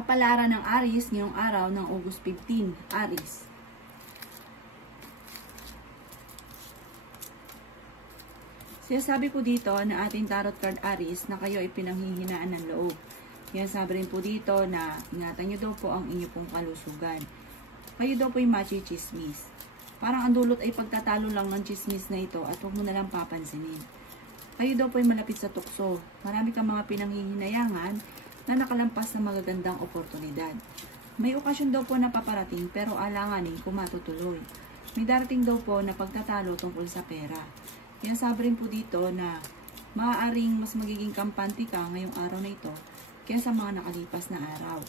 Kapalaran ng Aries ngayong araw ng August 15, Aries. Sinasabi po dito na ating tarot card Aries na kayo ay pinanghihinaan ng loob. Yan sabi rin po dito na ingatan nyo daw po ang inyo pong kalusugan. Kayo daw po ay machi-chismis. Parang ang dulot ay pagtatalo lang ng chismis na ito at huwag mo na lang papansinin. Kayo daw po ay malapit sa tukso. Marami kang mga pinanghihinayangan na nakalampas na magagandang oportunidad. May okasyon daw po na paparating pero alanganin kung matutuloy. May darating daw po na pagtatalo tungkol sa pera. Yan sabi rin po dito na maaaring mas magiging kampante ka ngayong araw na ito kaysa sa mga nakalipas na araw.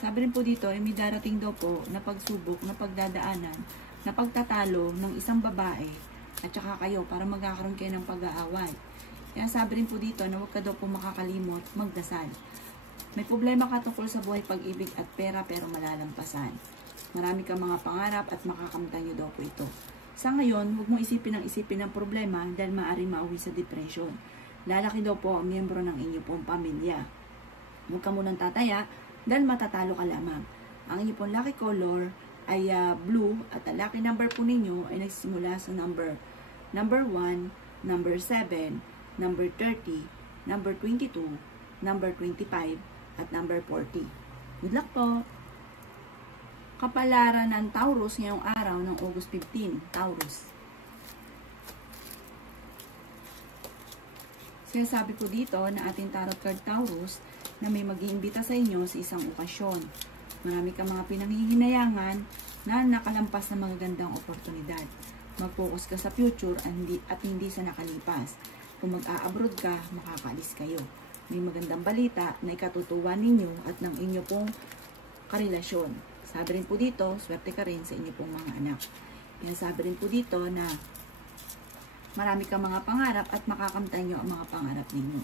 Sabi rin po dito ay may darating daw po na pagsubok na pagdadaanan na pagtatalo ng isang babae at saka kayo para magkakaroon kayo ng pag-aaway. Yan sabi rin po dito na huwag ka daw po makakalimot magdasal. May problema ka tungkol sa buhay, pag-ibig at pera pero malalampasan. Marami kang mga pangarap at makakamtan nyo daw po ito. Sa ngayon, huwag mong isipin ng problema dahil maaaring mauwi sa depression. Lalaki daw po ang miyembro ng inyong pong pamilya. Huwag ka munang tataya dahil matatalo ka lamang. Ang inyong pong lucky color ay blue at ang lucky number po ninyo ay nagsimula sa number 1, number 7, number 30, number 22, number 25, at number 40. Good luck po! Kapalaran ng Taurus ngayong araw ng August 15, Taurus. Sinasabi po dito na ating tarot card Taurus na may mag-iimbita sa inyo sa isang okasyon. Marami kang mga pinanghihinayangan na nakalampas na magagandang oportunidad. Mag-focus ka sa future at hindi sa nakalipas. Kung mag-a-abroad ka, makakaalis kayo. May magandang balita na ikatutuwa ninyo at ng inyo pong karelasyon. Sabi rin po dito, swerte ka rin sa inyo pong mga anak. Yan sabi rin po dito na marami kang mga pangarap at makakamtan nyo ang mga pangarap ninyo.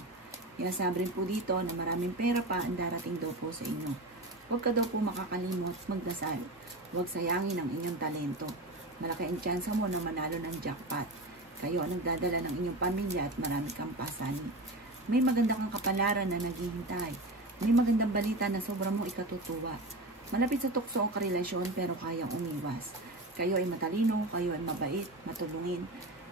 Yan sabi rin po dito na maraming pera pa ang darating daw po sa inyo. Huwag ka daw po makakalimot magdasal. Huwag sayangin ang inyong talento. Malaki ang tsansa mo na manalo ng jackpot. Kayo ang nagdadala ng inyong pamilya at marami kang pasanin. May maganda kang kapalaran na naghihintay. May magandang balita na sobrang mo ikatutuwa. Malapit sa tukso ang karelasyon pero kayang umiwas. Kayo ay matalino, kayo ay mabait, matulungin.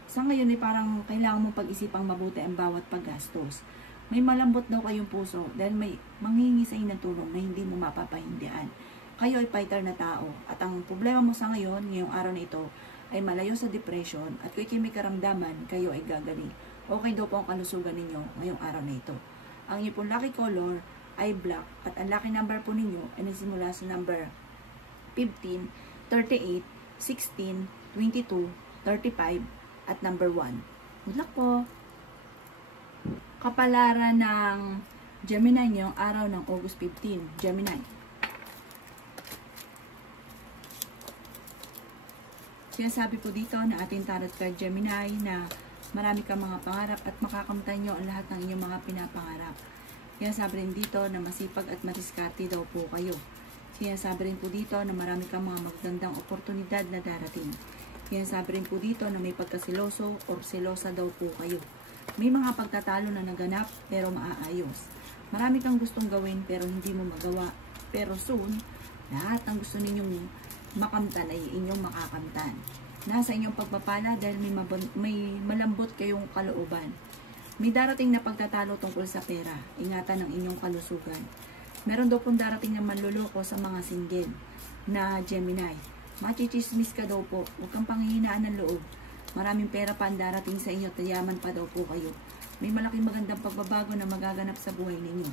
Sa ngayon ay parang kailangan mong pag-isipang mabuti ang bawat paggastos. May malambot daw kayong puso dahil may manghingi sa inyo ng tulong na hindi mo mapapahindian. Kayo ay fighter na tao at ang problema mo sa ngayon, ngayong araw na ito, ay malayo sa depression at kung may karamdaman, kayo ay gagaling. Okay daw po ang kalusugan ninyo ngayong araw na ito. Ang inyong pong lucky color ay black at ang lucky number po ninyo ay nagsimula sa number 15, 38, 16, 22, 35 at number 1. Good luck po! Kapalaran ng Gemini ngayong araw ng August 15, Gemini. Sinasabi po dito na ating tarot card Gemini na marami kang mga pangarap at makakamtan nyo ang lahat ng inyong mga pinapangarap. Sinasabi rin dito na masipag at mariskarte daw po kayo. Sinasabi rin po dito na marami kang mga magandang oportunidad na darating. Sinasabi rin po dito na may pagkasiloso o selosa daw po kayo. May mga pagtatalo na naganap pero maaayos. Marami kang gustong gawin pero hindi mo magawa. Pero soon, lahat ng gusto ninyong makamtan ay inyong makakamtan. Nasa inyong pagpapala dahil may malambot kayong kalooban. May darating na pagtatalo tungkol sa pera. Ingatan ang inyong kalusugan. Meron daw pong darating na manluloko sa mga single na Gemini. Machichismis ka daw po. Huwag kang panghihinaan ng loob. Maraming pera pa ang darating sa inyo. Tayaman pa daw po kayo. May malaking magandang pagbabago na magaganap sa buhay ninyo.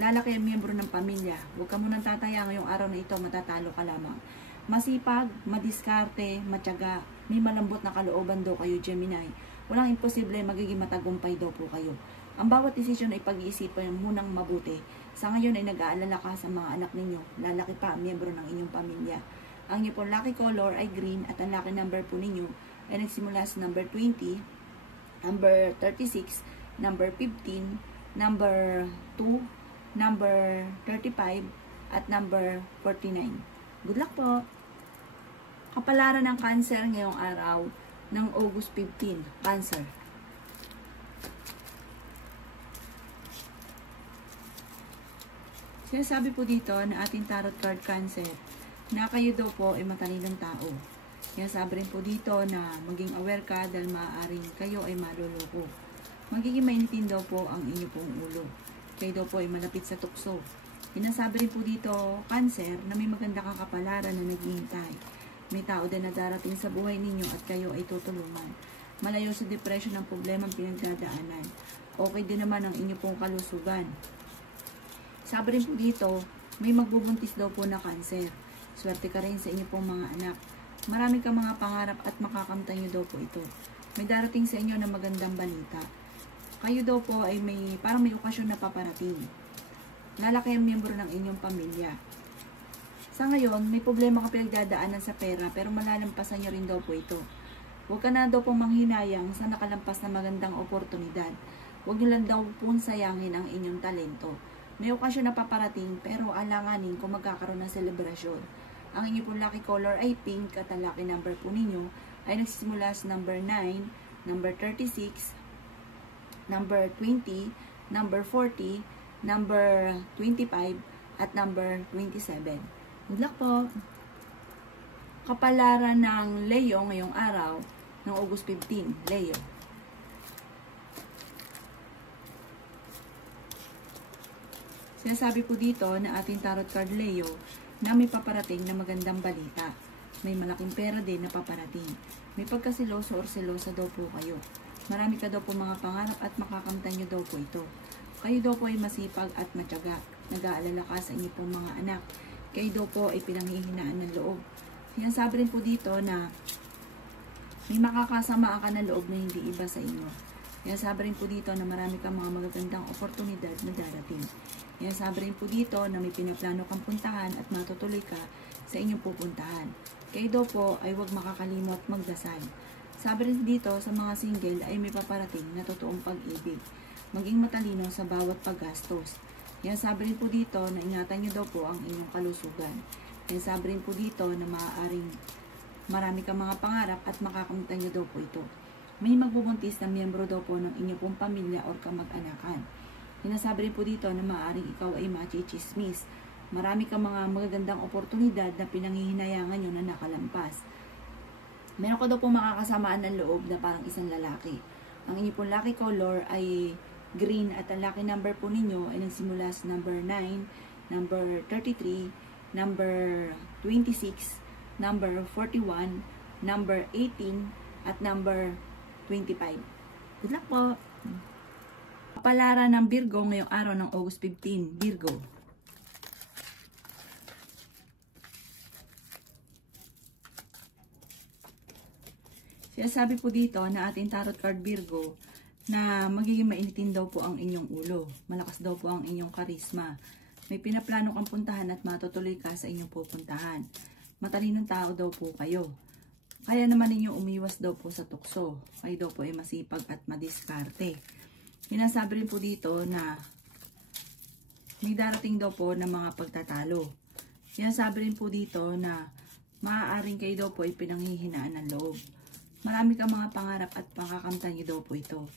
Lalaki ang miyembro ng pamilya. Huwag ka munang tataya ngayong araw na ito. Matatalo ka lamang. Masipag, madiskarte, matyaga, may malambot na kalooban daw kayo, Gemini. Walang imposible, magiging matagumpay daw po kayo. Ang bawat desisyon ay pag-iisipan munang mabuti. Sa ngayon ay nag-aalala ka sa mga anak ninyo. Lalaki pa, miyembro ng inyong pamilya. Ang inyong pong lucky color ay green at ang lucky number po ninyo ay nagsimula sa number 20, number 36, number 15, number 2, number 35, at number 49. Good luck po! Kapalaran ng Cancer ngayong araw ng August 15, Cancer. Sinasabi po dito na ating tarot card Cancer na kayo daw po ay matalinong tao. Sinasabi rin po dito na maging aware ka dahil maaaring kayo ay maluloko. Magiging mainitin daw po ang inyo pong ulo. Kayo daw po ay malapit sa tukso. Sinasabi rin po dito, Cancer, na may maganda kang kapalaran na naghihintay. May tao din na darating sa buhay ninyo at kayo ay tutulungan. Malayo sa depression ang problema ang pinagdadaanan. Okay din naman ang inyo pong kalusugan. Sabi rin po dito, may magbubuntis daw po na Cancer. Swerte ka rin sa inyo pong mga anak. Marami kang mga pangarap at makakamtan nyo daw po ito. May darating sa inyo na magandang balita. Kayo daw po ay parang may okasyon na paparating. Lalaki ang miyembro ng inyong pamilya. Sa ngayon, may problema ka pinagdadaanan sa pera pero malalampasan nyo rin daw po ito. Huwag ka na daw pong manghinayang sa nakalampas na magandang oportunidad. Huwag nyo lang daw pong sayangin ang inyong talento. May okasyon na paparating pero alanganin kung magkakaroon ng selebrasyon. Ang inyong pong lucky color ay pink at ang lucky number po ninyo ay nagsisimula sa number 9, number 36, number 20, number 40, number 25, at number 27. Good luck po! Kapalaran ng Leo ngayong araw ng August 15, Leo. Sinasabi po dito na ating tarot card Leo na may paparating na magandang balita. May malaking pera din na paparating. May pagkasiloso or selosa daw po kayo. Marami ka daw po mga pangarap at makakamtan nyo daw po ito. Kayo daw po ay masipag at matyaga. Nag-aalala ka sa inyo pong mga anak. Kayo daw po ay pinanghihinaan ng loob. Sinasabi rin po dito na may makakasama ka ng loob na hindi iba sa inyo. Sinasabi rin po dito na marami kang mga magagandang oportunidad na darating. Sinasabi rin po dito na may pinaplano kang puntahan at matutuloy ka sa inyong pupuntahan. Kayo daw po ay huwag makakalimot magdasal. Sabi rin dito sa mga single ay may paparating na totoong pag-ibig. Maging matalino sa bawat paggastos. Sinasabi rin po dito na ingatan nyo daw po ang inyong kalusugan. Sinasabi rin po dito na maaaring marami kang mga pangarap at makakamtan nyo daw po ito. May magbubuntis na miyembro daw po ng inyong pong pamilya o kamag-anakan. Sinasabi rin po dito na maaaring ikaw ay machichismis. Marami kang mga magagandang oportunidad na pinanghihinayangan nyo na nakalampas. Meron ko daw po makakasamaan ng loob na parang isang lalaki. Ang inyong pong lucky color ay green at ang lucky number po ninyo ay nagsimula sa number 9, number 33, number 26, number 41, number 18, at number 25. Good luck po! Kapalaran ng Virgo ngayong araw ng August 15, Virgo. Sinasabi po dito na ating tarot card Virgo na magiging mainitin daw po ang inyong ulo. Malakas daw po ang inyong karisma. May pinaplano kang puntahan at matutuloy ka sa inyong pupuntahan. Matalinong tao daw po kayo. Kaya naman ninyo umiwas daw po sa tukso. Kayo daw po ay masipag at madiskarte. Sinasabi rin po dito na may darating daw po ng mga pagtatalo. Sinasabi rin po dito na maaaring kayo daw po ay pinanghihinaan ng loob. Marami kang mga pangarap at makakamtan nyo daw po ito.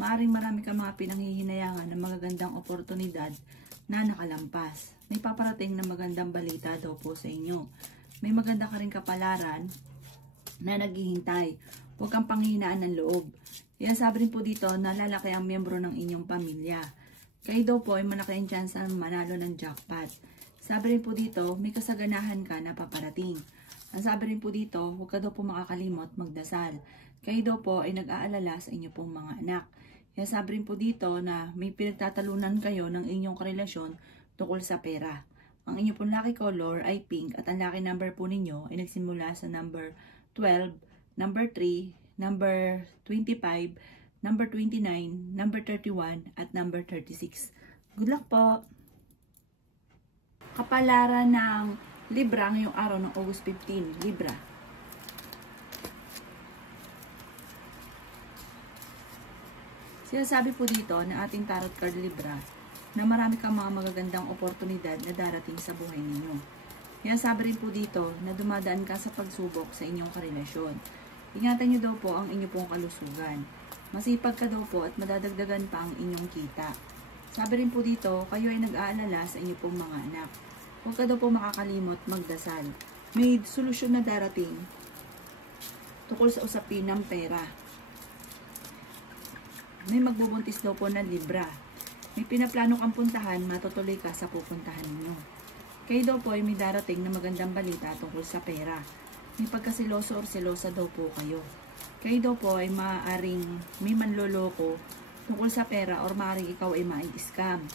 Maaaring marami kang mga pinanghihinayangan ng magagandang oportunidad na nakalampas. May paparating na magandang balita daw po sa inyo. May maganda ka rin kapalaran na naghihintay. Huwag kang panghihinaan ng loob. Sabi rin po dito na lalaki ang miyembro ng inyong pamilya. Kayo daw po ay malaki ang chance na manalo ng jackpot. Sabi rin po dito, may kasaganahan ka na paparating. Ang sabi rin po dito, huwag ka daw po makakalimot magdasal. Kayo daw po ay nag-aalala sa inyo pong mga anak. Sabi rin po dito na may pinagtatalunan kayo ng inyong karelasyon tungkol sa pera. Ang inyong pong lucky color ay pink at ang lucky number po ninyo ay nagsimula sa number 12, number 3, number 25, number 29, number 31, at number 36. Good luck po! Kapalaran ng Libra ngayong araw ng August 15, Libra. Sinasabi po dito na ating tarot card Libra na marami kang mga magagandang oportunidad na darating sa buhay ninyo. Sinasabi rin po dito na dumadaan ka sa pagsubok sa inyong karelasyon. Ingatan nyo daw po ang inyong pong kalusugan. Masipag ka daw po at madadagdagan pa ang inyong kita. Sabi rin po dito, kayo ay nag-aalala sa inyo pong mga anak. Huwag ka daw po makakalimot magdasal. May solusyon na darating tungkol sa usapin ng pera. May magbubuntis daw po ng Libra. May pinaplano kang puntahan, matutuloy ka sa pupuntahan ninyo. Kayo daw po ay may darating na magandang balita tungkol sa pera. May pagkasiloso o selosa daw po kayo. Kayo daw po ay maaaring may manloloko tungkol sa pera or maaaring ikaw ay mai-scam.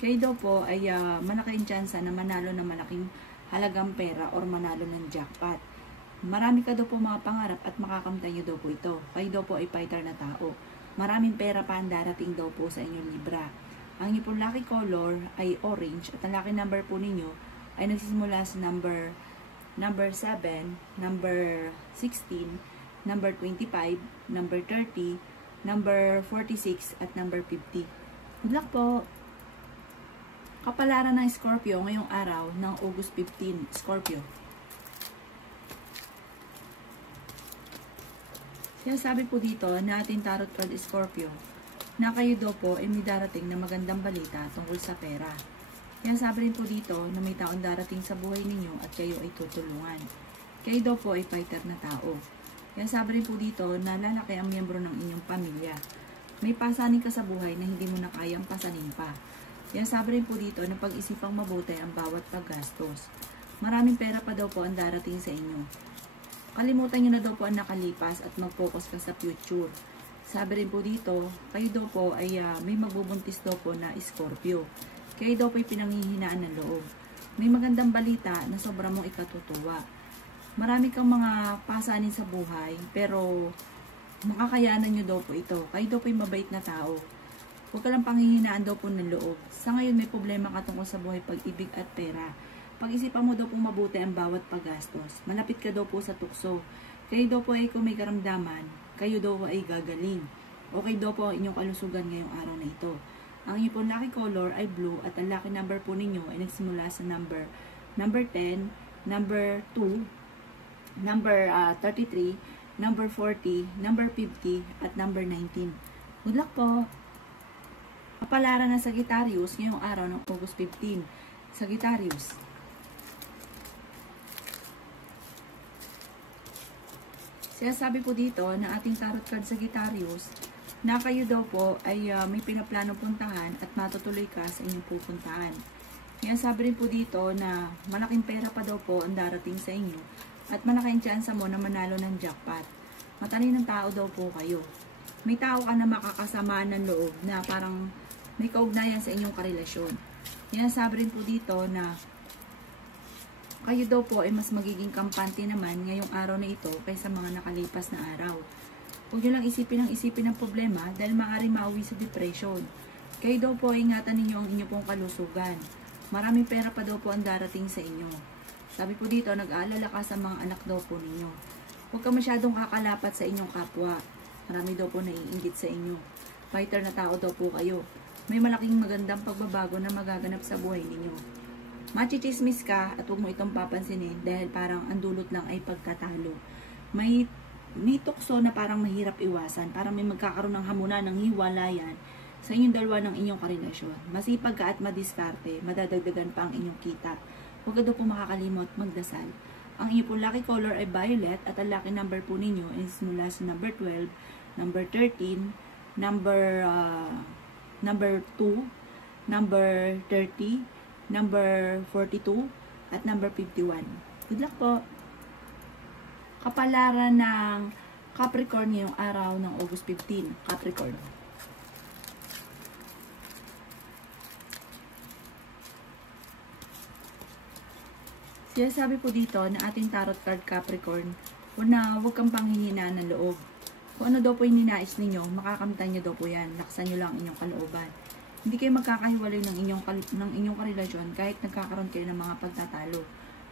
Kayo daw po ay malaking tsansa na manalo ng malaking halagang pera or manalo ng jackpot. Marami ka daw po mga pangarap at makakamtan nyo daw po ito. Kayo daw po ay fighter na tao. Maraming pera pa ang darating daw po sa inyong Libra. Ang inyong lucky color ay orange at ang lucky number po ninyo ay nagsisimula sa number 7, number 16, number 25, number 30, number 46, at number 50. Good luck po! Kapalaran ng Scorpio ngayong araw ng August 15, Scorpio. Kaya sabi po dito na ating tarot card Scorpio, na kayo daw po ay may darating na magandang balita tungkol sa pera. Kaya sabi rin po dito na may taong darating sa buhay ninyo at kayo ay tutulungan. Kayo daw po ay fighter na tao. Kaya sabi rin po dito na lalaki ang miyembro ng inyong pamilya. May pasanin ka sa buhay na hindi mo na kayang pasanin pa. Kaya sabi rin po dito na pag-isipang mabuti ang bawat paggastos. Maraming pera pa daw po ang darating sa inyo. Kalimutan nyo na daw po ang nakalipas at mag-focus ka sa future. Sabi rin po dito, kayo daw po ay may magbubuntis daw po na Scorpio. Kayo daw po ay pinanghihinaan ng loob. May magandang balita na sobra mong ikatutuwa. Marami kang mga pasanin sa buhay, pero makakayanan nyo daw po ito. Kayo daw po ay mabait na tao. Huwag ka lang panghihinaan daw po ng loob. Sa ngayon may problema ka tungkol sa buhay, pag-ibig at pera. Pag-isipan mo daw po mabuti ang bawat paggastos. Malapit ka daw po sa tukso. Kayo daw po ay kung may karamdaman, kayo daw ay gagaling. Okay daw po ang inyong kalusugan ngayong araw na ito. Ang inyong pong lucky color ay blue at ang lucky number po ninyo ay nagsimula sa number 10, number 2, number 33, number 40, number 50, at number 19. Good luck po! Kapalaran ng Sagittarius ngayong araw ng August 15. Sagittarius. Sabi po dito na ating tarot card Sagittarius na kayo daw po ay may pinaplano puntahan at matutuloy ka sa inyong pupuntahan. Kaya sabi rin po dito na malaking pera pa daw po ang darating sa inyo at malaking tsansa mo na manalo ng jackpot. Matalinong tao daw po kayo. May tao ka na makakasamaan ng loob na parang may kaugnayan sa inyong karelasyon. Kaya sabi rin po dito na kayo daw po ay mas magiging kampante naman ngayong araw na ito kaysa mga nakalipas na araw. Huwag nyo lang isipin ng problema dahil maaaring mauwi sa depression. Kayo daw po ay ingatan ninyo ang inyong pong kalusugan. Maraming pera pa daw po ang darating sa inyo. Sabi po dito, nag-aalala ka sa mga anak daw po ninyo. Huwag ka masyadong kakalapat sa inyong kapwa. Marami daw po naiinggit sa inyo. Fighter na tao daw po kayo. May malaking magandang pagbabago na magaganap sa buhay ninyo. Machichismis ka at huwag mo itong papansinin dahil parang ang dulot lang ay pagkatalo. May tukso na parang mahirap iwasan. Parang may magkakaroon ng hamunan, ng hiwalayan sa inyong dalawa ng inyong karelasyon. Masipag ka at madiskarte, madadagdagan pa ang inyong kita. Huwag ka daw po makakalimot magdasal. Ang inyong pong lucky color ay violet at ang lucky number po ninyo is mula sa number 12, number 13, number 2, number 30, number 42, at number 51. Good luck po! Kapalaran ng Capricorn ngayong araw ng August 15. Capricorn. Kaya sabi po dito na ating tarot card Capricorn, huwag kang panghihinaan ng loob. Kung ano daw po yung ninais ninyo, makakamtan nyo daw po yan. Laksan nyo lang inyong kalooban. Hindi kayo magkakahiwalay ng inyong karelasyon kahit nagkakaroon kayo ng mga pagtatalo.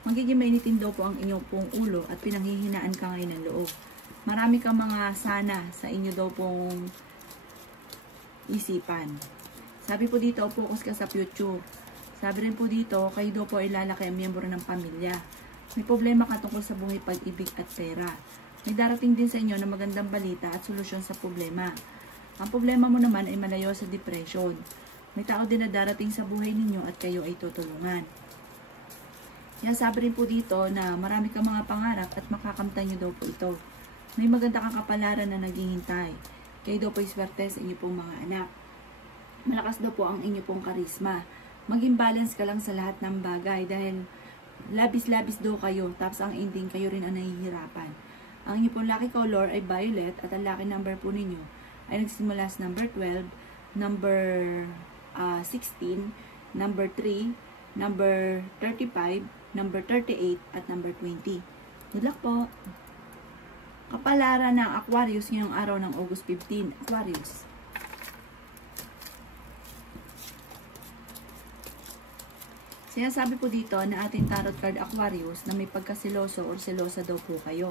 Magiging mainitin daw po ang inyong pong ulo at pinanghihinaan ka ngayon ng loob. Marami kang mga sana sa inyo daw pong isipan. Sabi po dito, focus ka sa future. Sabi rin po dito, kayo daw po ay lalaki ang miyembro ng pamilya. May problema ka tungkol sa buhay, pag-ibig at pera. May darating din sa inyo na magandang balita at solusyon sa problema. Ang problema mo naman ay malayo sa depression. May tao din na darating sa buhay ninyo at kayo ay tutulungan. Kaya sabi rin po dito na marami kang mga pangarap at makakamtan nyo daw po ito. May maganda kang kapalaran na naghihintay. Kayo daw po ay swerte sa inyo pong mga anak. Malakas daw po ang inyo pong karisma. Maging balance ka lang sa lahat ng bagay dahil labis-labis daw kayo, tapos ang ending kayo rin ang nahihirapan. Ang inyo pong lucky color ay violet at ang lucky number po ninyo ay nagsimula sa number 12, number 16, number 3, number 35, number 38, at number 20. Good luck po! Kapalaran ng Aquarius ngayong araw ng August 15. Aquarius. Sinasabi po dito na ating tarot card Aquarius na may pagkasiloso or selosa daw po kayo.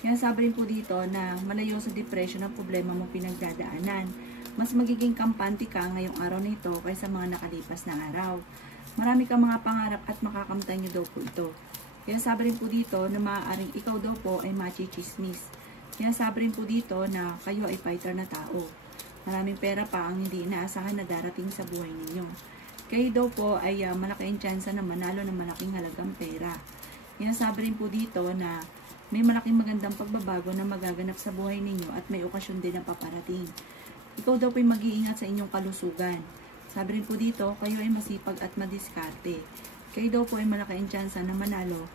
Sinasabi rin po dito na malayo sa depression ang problema mo pinagdadaanan. Mas magiging kampante ka ngayong araw na ito kaysa mga nakalipas na araw. Marami kang mga pangarap at makakamtan nyo daw po ito. Kaya sabi rin po dito na maaaring ikaw daw po ay machichismis. Kaya sabi rin po dito na kayo ay fighter na tao. Maraming pera pa ang hindi inaasahan na darating sa buhay ninyo. Kayo daw po ay malaki ang tsansa na manalo ng malaking halagang pera. Kaya sabi rin po dito na may malaking magandang pagbabago na magaganap sa buhay ninyo at may okasyon din na paparating. Ikaw daw po ay mag-iingat sa inyong kalusugan. Sabi rin po dito, kayo ay masipag at madiskarte. Kayo daw po ay malaki ang tsansa na manalo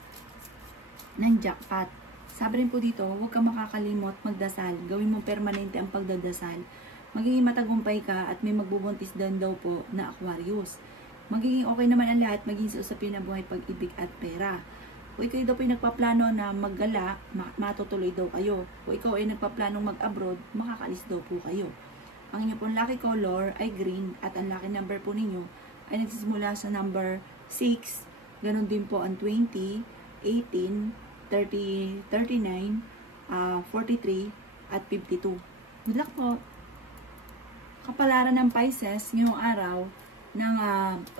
ng jackpot. Sabi rin po dito, huwag ka makakalimot magdasal. Gawin mo permanente ang pagdadasal. Magiging matagumpay ka at may magbubuntis din daw po na Aquarius. Magiging okay naman ang lahat, maging sa usapin na buhay, pag-ibig at pera. Kung ikaw daw po ay nagpaplano na maggala, matutuloy daw kayo. Kung ikaw ay nagpaplanong mag-abroad, makakalis daw po kayo. Ang inyo pong lucky color ay green at ang lucky number po ninyo ay nagsisimula sa number 6. Ganon din po ang 20, 18, 30, 39, 43, at 52. Good luck po! Kapalaran ng Pisces ngayong araw ng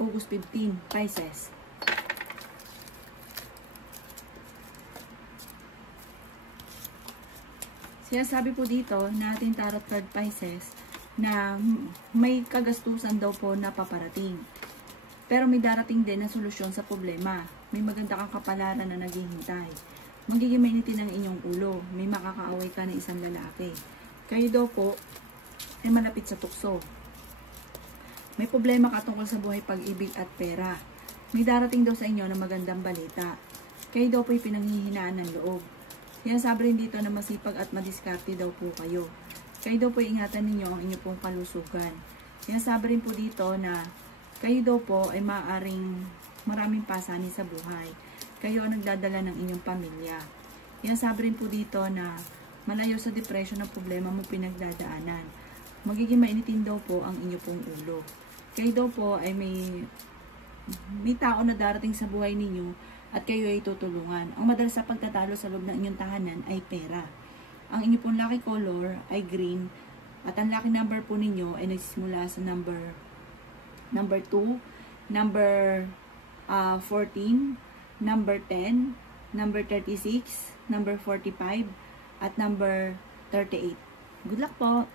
August 15, Pisces. Sabi po dito na ating tarot card Pisces na may kagastusan daw po na paparating. Pero may darating din na solusyon sa problema. May maganda kang kapalaran na naghihintay. Magiging mainitin ang inyong ulo. May makakaaway ka na isang lalaki. Kayo daw po ay malapit sa tukso. May problema ka tungkol sa buhay, pag-ibig at pera. May darating daw sa inyo na magandang balita. Kayo daw po ay pinanghihinaan ng loob. Kaya sabi rin dito na masipag at madiskarte daw po kayo. Kayo daw po ingatan ninyo ang inyo pong kalusugan. Kaya sabi rin po dito na kayo daw po ay maaaring maraming pasanin sa buhay. Kayo ang nagdadala ng inyong pamilya. Kaya sabi rin po dito na malayo sa depression ang problema mo pinagdadaanan. Magiging mainitin daw po ang inyo pong ulo. Kayo daw po ay may tao na darating sa buhay ninyo at kayo ay tutulungan. Ang madalas sa pagtatalo sa loob ng inyong tahanan ay pera. Ang inyo pong lucky color ay green at ang lucky number po ninyo ay nagsisimula sa number 2, number 14, number 10, number 36, number 45, at number 38. Good luck po!